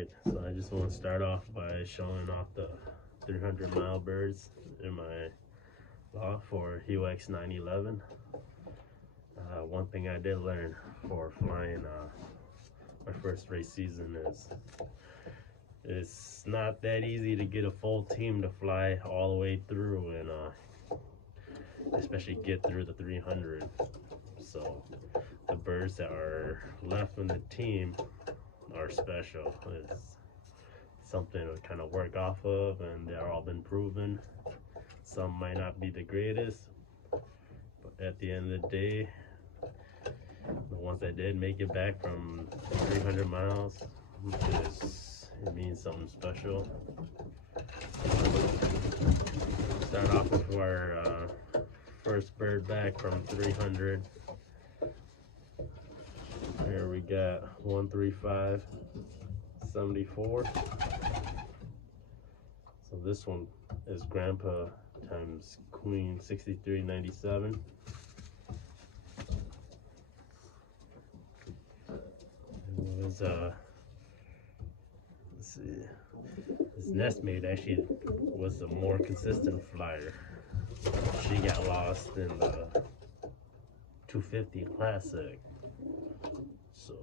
Alright, so I just want to start off by showing off the 300-mile birds in my loft for HUEX911. One thing I did learn for flying my first race season is it's not that easy to get a full team to fly all the way through and especially get through the 300. So the birds that are left in the team are special. It's something to kind of work off of, and they're all been proven. Some might not be the greatest, but at the end of the day, the ones that did make it back from 300 miles, it means something special. Start off with our first bird back from 300. Here we got 13574. So this one is Grandpa times Queen 6397. It was let's see, this nestmate actually was a more consistent flyer. She got lost in the 250 Classic. So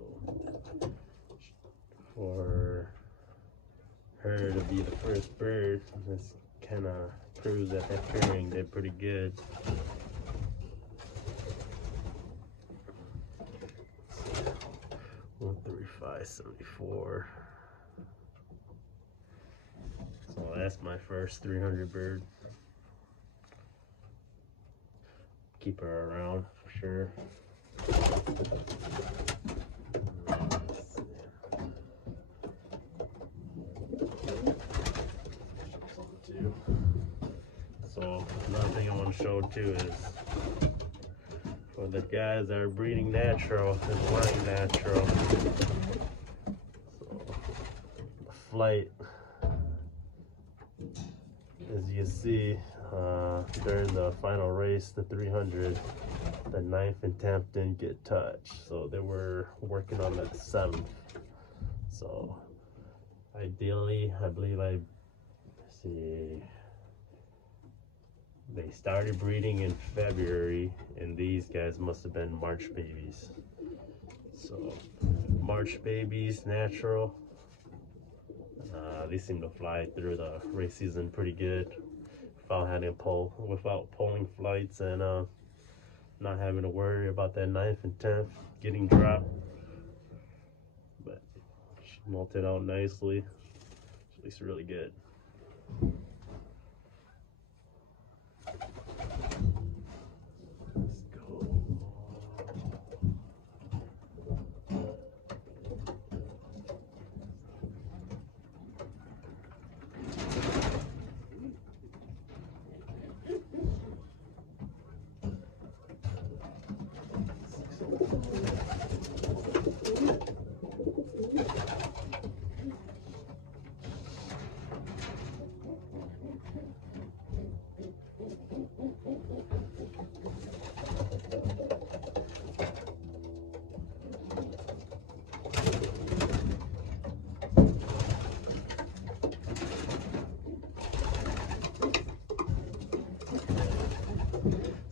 for her to be the first bird, this kind of proves that that pairing did pretty good. 13574. So that's my first 300 bird. Keep her around for sure. So another thing I want to show too is for the guys that are breeding natural and flying natural. So the flight, as you see, during the final race, the 300, the 9th and 10th didn't get touched, so they were working on that 7th. So ideally, I believe they started breeding in February, and these guys must have been March babies. So March babies, natural. They seem to fly through the race season pretty good without pulling flights and not having to worry about that 9th and 10th getting dropped. But she molted out nicely. She looks really good.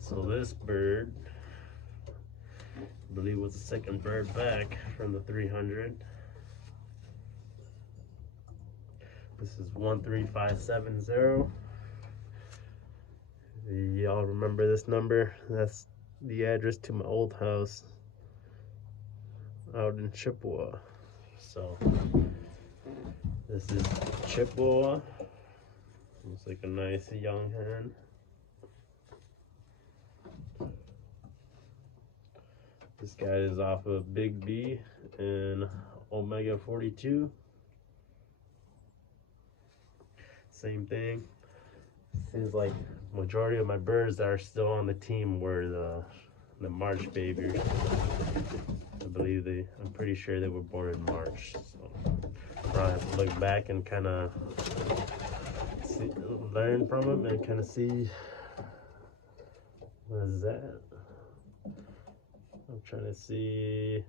So this bird, I believe, was the second bird back from the 300. This is 13570. Y'all remember this number? That's the address to my old house out in Chippewa. So this is Chippewa. Looks like a nice young hen. This guy is off of Big B and Omega 42. Same thing. Seems like majority of my birds that are still on the team were the March babies. I believe I'm pretty sure they were born in March. So I'll probably have to look back and kind of learn from them and kind of see what is that. I'm trying to see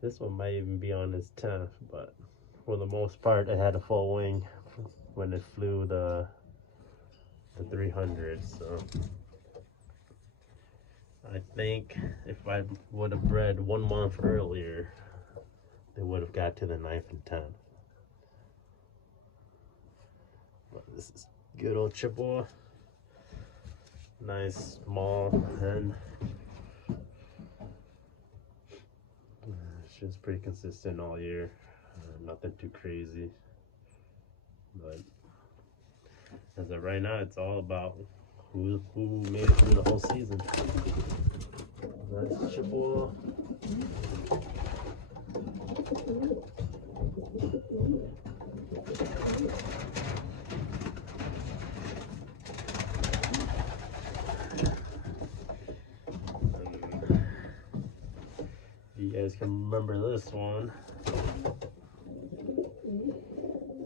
This one might even be on his 10th, but for the most part, it had a full wing when it flew the 300. So I think if I would have bred 1 month earlier, they would have got to the 9th and 10th. But this is good old Chippewa. Nice small hen. She's pretty consistent all year. Nothing too crazy. But as of right now, it's all about who made it through the whole season. Nice Chippewa. You guys can remember this one.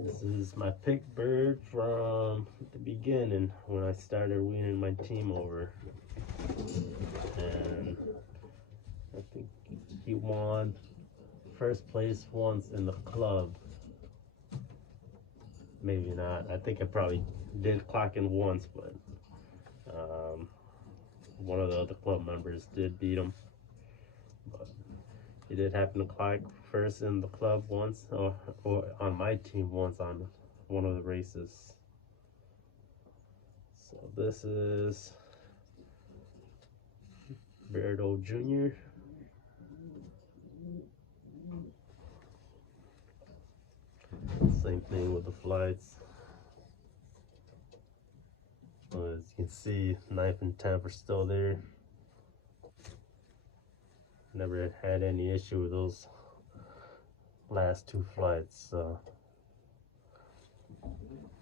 This is my pick bird from the beginning when I started weaning my team over. And I think he won first place once in the club. Maybe not. I think I probably did clock in once, but one of the other club members did beat him. But he did happen to clock first in the club once, or on my team once on one of the races. So this is Beardo Jr. Same thing with the flights. As you can see, 9th and 10th are still there. Never had any issue with those last 2 flights. So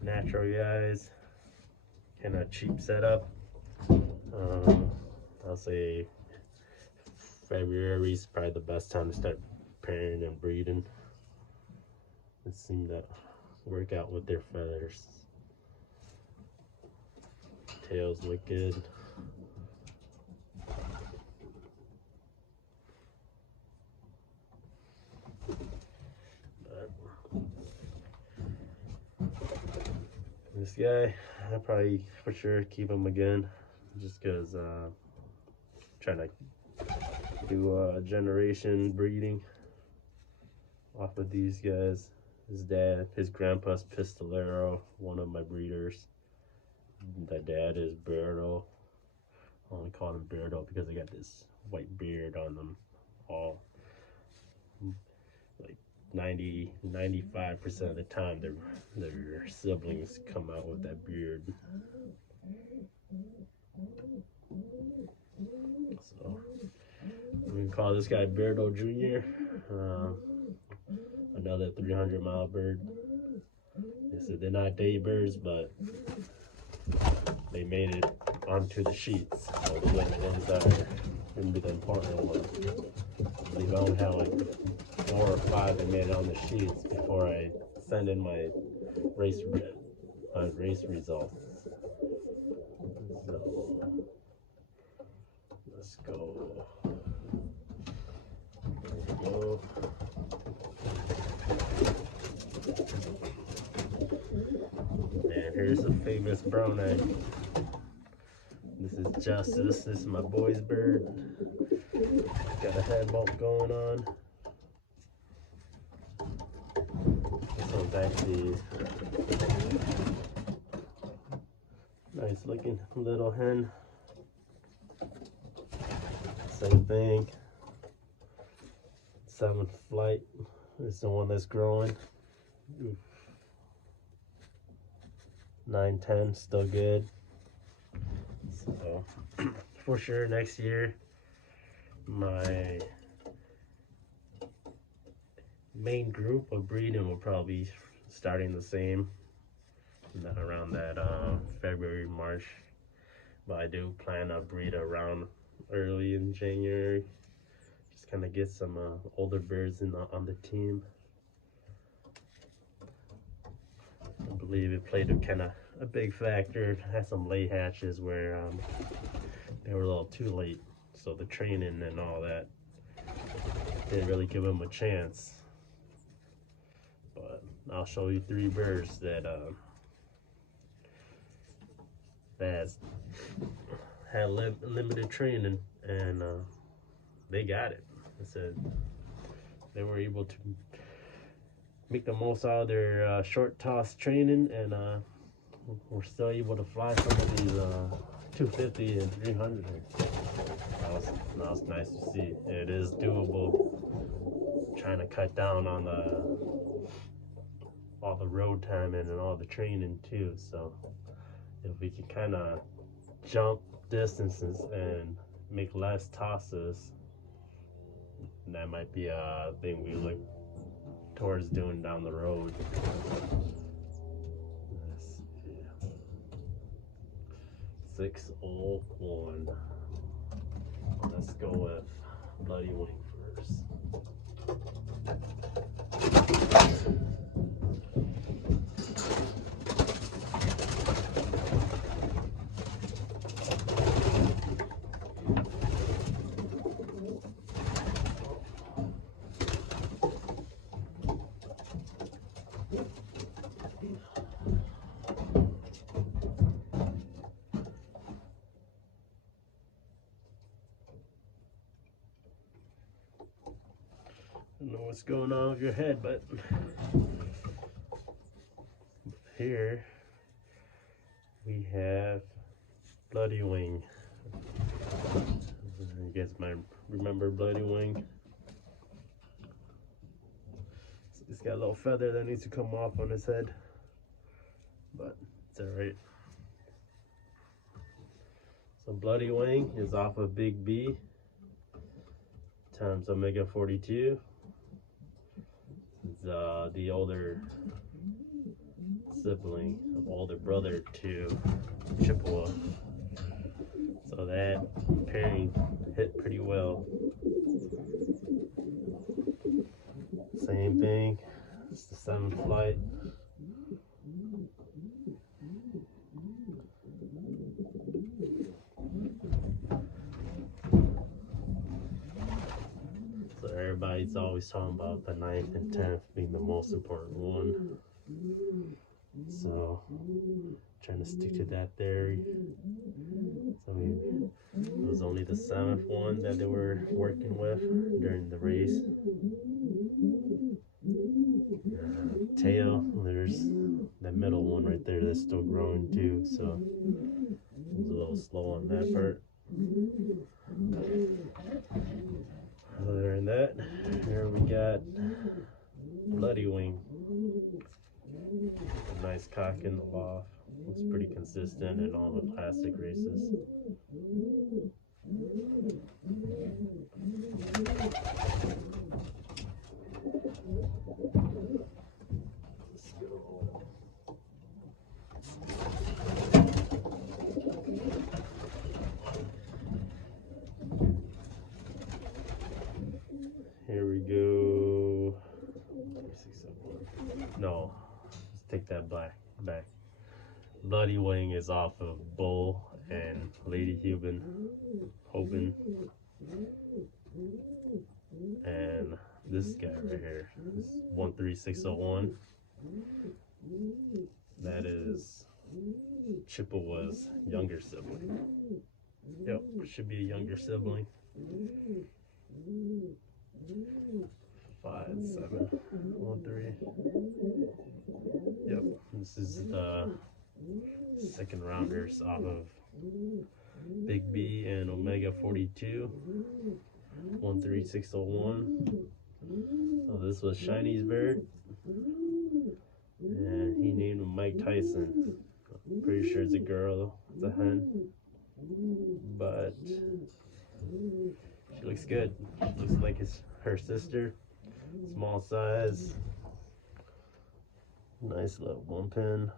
natural guys, kind of cheap setup. I'll say February is probably the best time to start pairing and breeding. It seemed to work out with their feathers. Tails look good. But this guy, I'll probably for sure keep him again, just because trying to do generation breeding off of these guys. His grandpa's Pistolero, one of my breeders. The dad is Beardo. I only call him Beardo because they got this white beard on them. All like 95% of the time their siblings come out with that beard. So we can call this guy Beardo Jr. Another 300-mile bird. They said they're not day birds, but they made it onto the sheets. So the little ones that are going to be the important ones. I believe I only have like 4 or 5 that made it on the sheets before I send in my race results. So let's go. There we go. And here's a famous brown egg. This is Justice. This is my boy's bird. Got a head bolt going on. This one's actually nice looking little hen. Same thing. 7th flight is the one that's growing. 9, 10, still good. So for sure next year my main group of breeding will probably be starting the same around that February, March, but I do plan to breed around early in January, just kind of get some older birds on the team. I believe it played a big factor. I had some late hatches where they were a little too late, so the training and all that didn't really give him a chance. But I'll show you 3 birds that that had limited training, and they got it. I said they were able to make the most out of their short toss training, and we're still able to fly some of these 250 and 300. That was nice to see. It is doable. Trying to cut down on all the road timing and all the training too. So if we can kind of jump distances and make less tosses, that might be a thing we look towards doing down the road. Let's see. 601. Let's go with Bloody Wing first. I don't know what's going on with your head, but here we have Bloody Wing. You guys might remember Bloody Wing. It's got a little feather that needs to come off on his head, but it's alright. So Bloody Wing is off of Big B times Omega 42. It's the older sibling, older brother to Chippewa. So that pairing hit pretty well. Same thing, it's the 7th flight. So everybody's always talking about the 9th and 10th being the most important one. So trying to stick to that theory. So it was only the 7th one that they were working with during the race. Tail, there's that middle one right there that's still growing too, so it was a little slow on that part. Other than that, here we got Bloody Wing. Nice cock in the loft. Looks pretty consistent in all the classic races. Here we go. 3, 6, 7. No, let's take that back. Bloody Wing is off of Bull and Lady Hoban. And this guy right here is 13601. That is Chippewa's younger sibling. Yep, should be a younger sibling. 5, 7, 1, 3. Yep, this is the 2nd rounders off of Big B and Omega 42. 13601. So this was Shiny's bird, and he named him Mike Tyson. I'm pretty sure it's a girl, it's a hen, but she looks good. She looks like her sister. Small size, nice little 1 pin.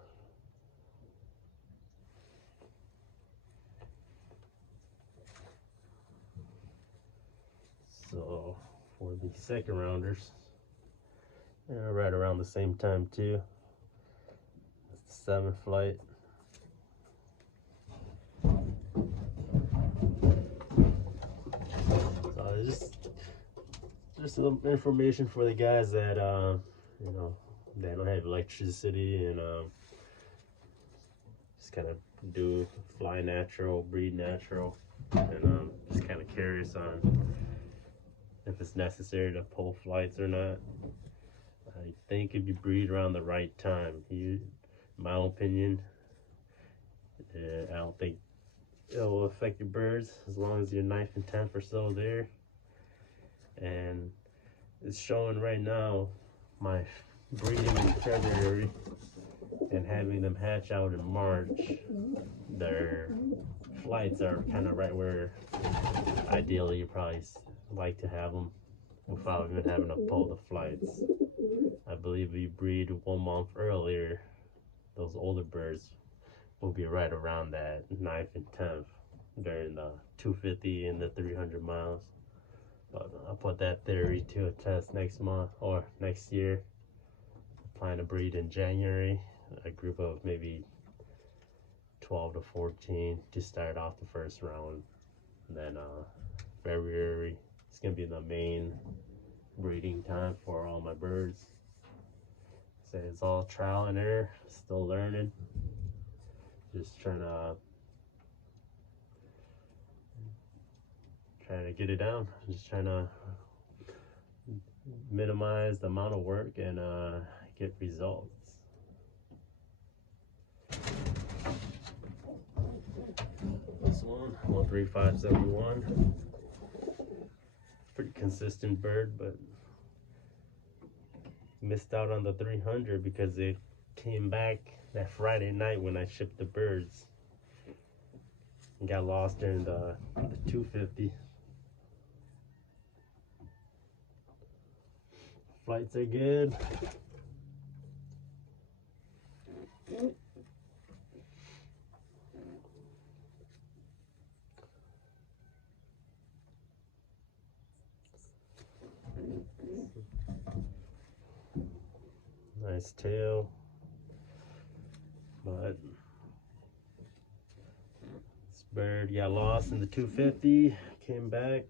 So for the 2nd rounders, right around the same time too. It's the 7th flight. So just some information for the guys that you know, they don't have electricity and just kind of do fly natural, breed natural, and just kind of curious on if it's necessary to pull flights or not. I think if you breed around the right time, in my opinion, I don't think it will affect your birds as long as your 9th and 10th are still there. And it's showing right now my breeding in February and having them hatch out in March, their flights are kind of right where ideally you probably like to have them without even having to pull the flights. I believe if you breed 1 month earlier, those older birds will be right around that 9th and 10th during the 250 and the 300 miles. But I'll put that theory to a test next month or next year. I plan to breed in January, a group of maybe 12 to 14 to start off the first round. And then February is going to be the main breeding time for all my birds. So it's all trial and error, still learning. Just trying to get it down. Just trying to minimize the amount of work and get results. This one, 13571. Pretty consistent bird, but missed out on the 300 because it came back that Friday night when I shipped the birds and got lost during the 250. Flights are good. Nice tail, but this bird got lost in the 250, came back,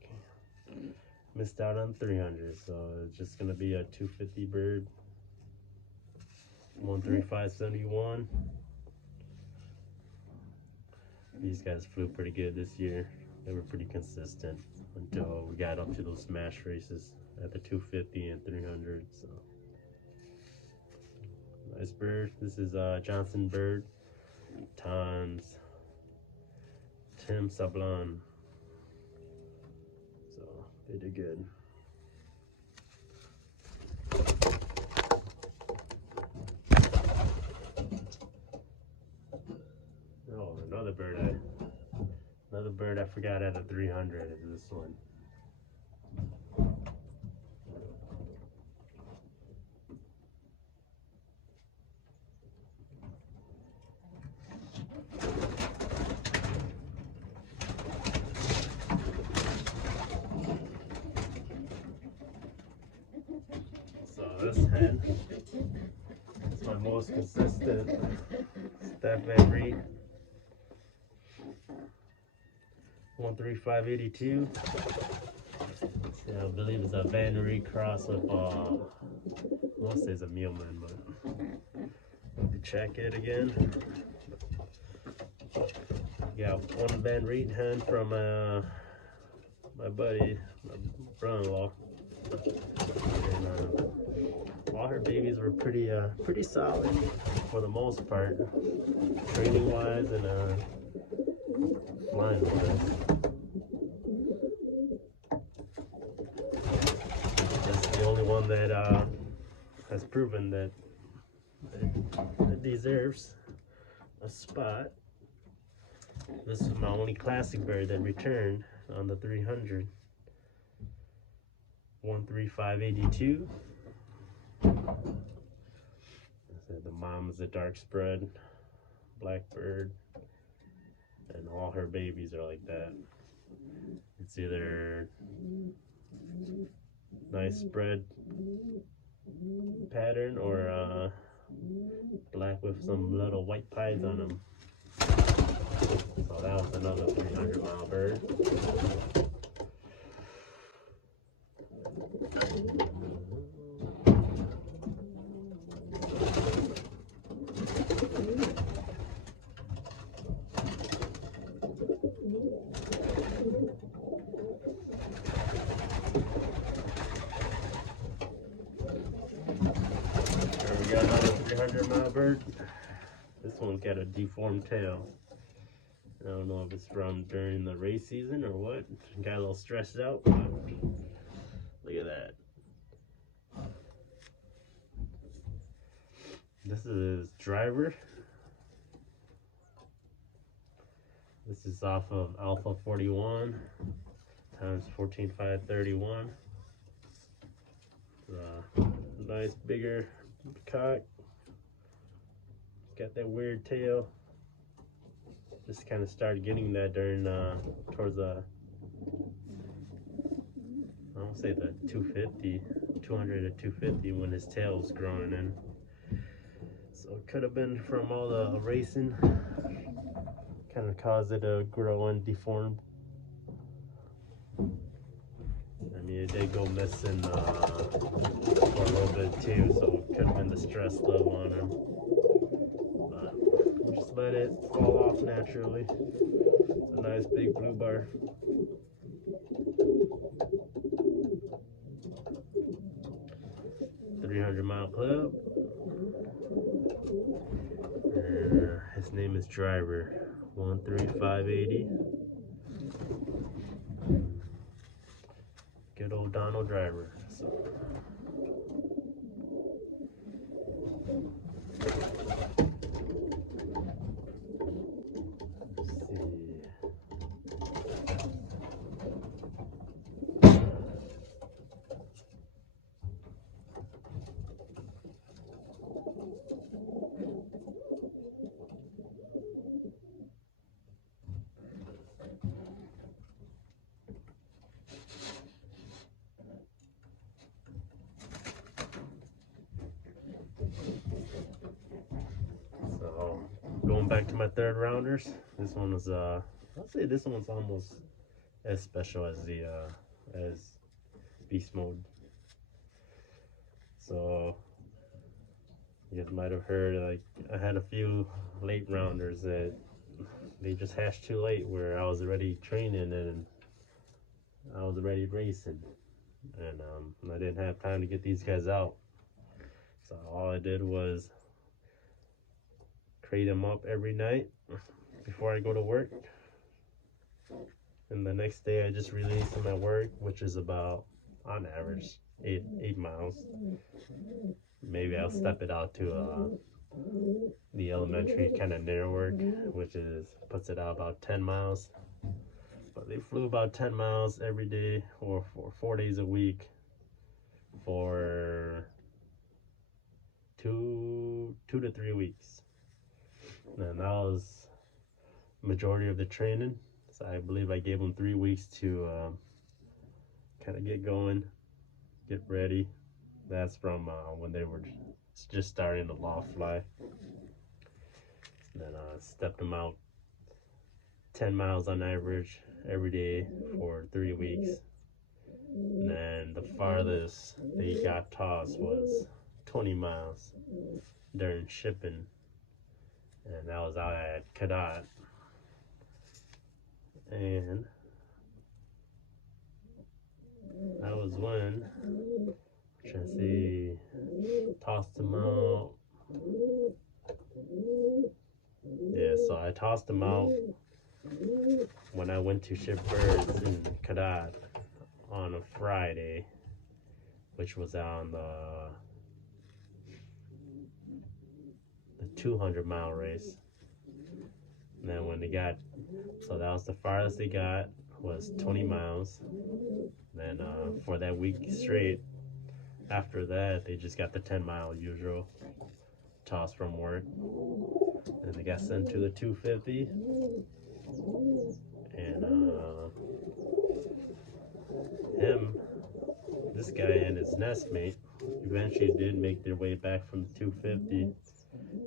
missed out on 300, so it's just gonna be a 250 bird. 13571. These guys flew pretty good this year. They were pretty consistent until we got up to those smash races at the 250 and 300. So nice bird. This is Johnson bird times Tim Sablon. So they did good. Oh, another bird I forgot at a 300 is this one. So this hen is my most consistent Steph Van Reed. 13582. Yeah, I believe it's a Van Reed cross with I want to say it's a Mealman, but let me check it again. Got one Van Reed hen from my buddy, my brother-in-law. And all her babies were pretty solid for the most part, training wise and flying wise. That's the only one that has proven that it deserves a spot. This is my only classic bird that returned on the 300. 13582. The mom is a dark spread blackbird, and all her babies are like that. It's either nice spread pattern or black with some little white pies on them. So that was another 300-mile bird. got another 300 mile bird. This one's got a deformed tail. I don't know if it's from during the race season or what. Got a little stressed out. Look at that. This is driver. This is off of Alpha 41 times 14,531. Nice bigger cock. Got that weird tail. Just kind of started getting that during towards the, I don't say the 200 to 250 when his tail was growing in. So it could have been from all the racing, kind of caused it to grow and deform. I mean, it did go missing for a little bit too, so it could have been the stress level on him. But we'll just let it fall off naturally. It's a nice big blue bar. $300 club. His name is Driver 13580. Good old Donald Driver. So going back to my third rounders, this one was I'll say this one's almost as special as the as beast mode. So you guys might have heard, like, I had a few late rounders that they just hatched too late, where I was already training and I was already racing, and I didn't have time to get these guys out. So all I did was crate them up every night before I go to work, and the next day I just release them at work, which is about, on average, 8 miles. Maybe I'll step it out to the elementary kind of near work, which puts it out about 10 miles. But they flew about 10 miles every day, or for 4 days a week, for two to 3 weeks. And that was majority of the training. So I believe I gave them 3 weeks to kind of get going, get ready. That's from when they were just starting the loft fly. Then stepped them out 10 miles on average every day for 3 weeks. And then the farthest they got tossed was 20 miles during shipping, and that was out at Cadott. And that was when, I'm trying to see, tossed them out. Yeah, so I tossed them out when I went to ship birds in Cadott on a Friday, which was on the 200-mile race. And then when they got, so that was the farthest they got, was 20 miles. Then for that week straight, after that, they just got the 10-mile usual toss from work. And they got sent to the 250. And this guy and his nestmate eventually did make their way back from the 250.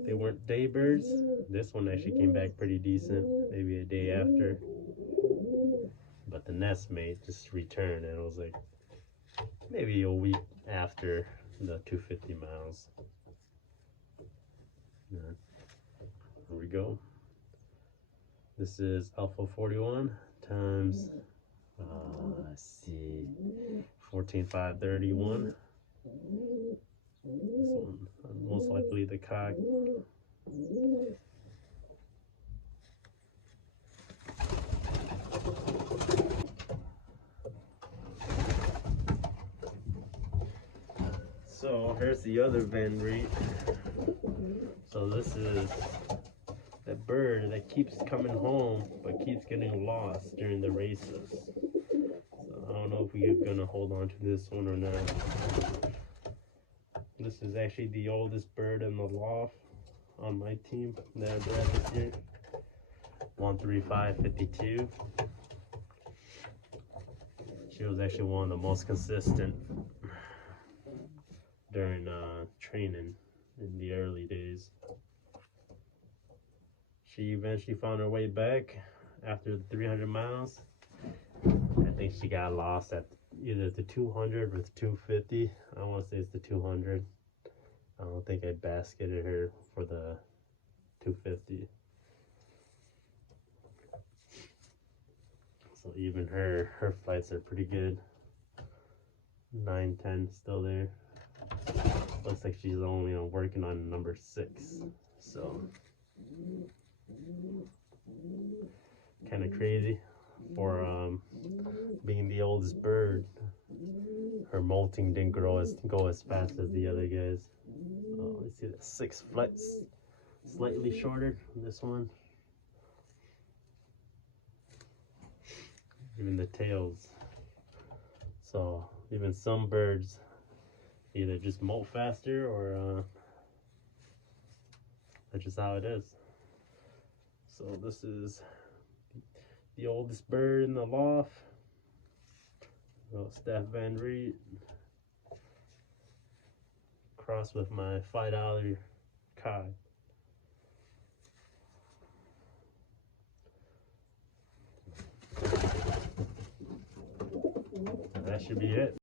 They weren't day birds. This one actually came back pretty decent, maybe a day after. But the nestmate just returned, and it was like maybe a week after the 250 miles. Yeah. Here we go. This is Alpha 41 times, let's see, 14,531. This one most Luckily the cock. So here's the other Van Reet. So this is that bird that keeps coming home but keeps getting lost during the races. So I don't know if we're gonna hold on to this one or not. This is actually the oldest bird in the loft on my team that I bred this year. 13552. She was actually one of the most consistent during training in the early days. She eventually found her way back after the 300 miles. I think she got lost at either the 200 or the 250. I want to say it's the 200. I don't think I basketed her for the 250. So even her flights are pretty good. 9-10 still there. Looks like she's only working on number 6. So kind of crazy for being the oldest bird. Her molting didn't go as fast as the other guys. Let's see that 6 flights, slightly shorter than this one. Even the tails. So even some birds either just molt faster or that's just how it is. So this is the oldest bird in the loft. Steph Van Reet crossed with my $5 cod. That should be it.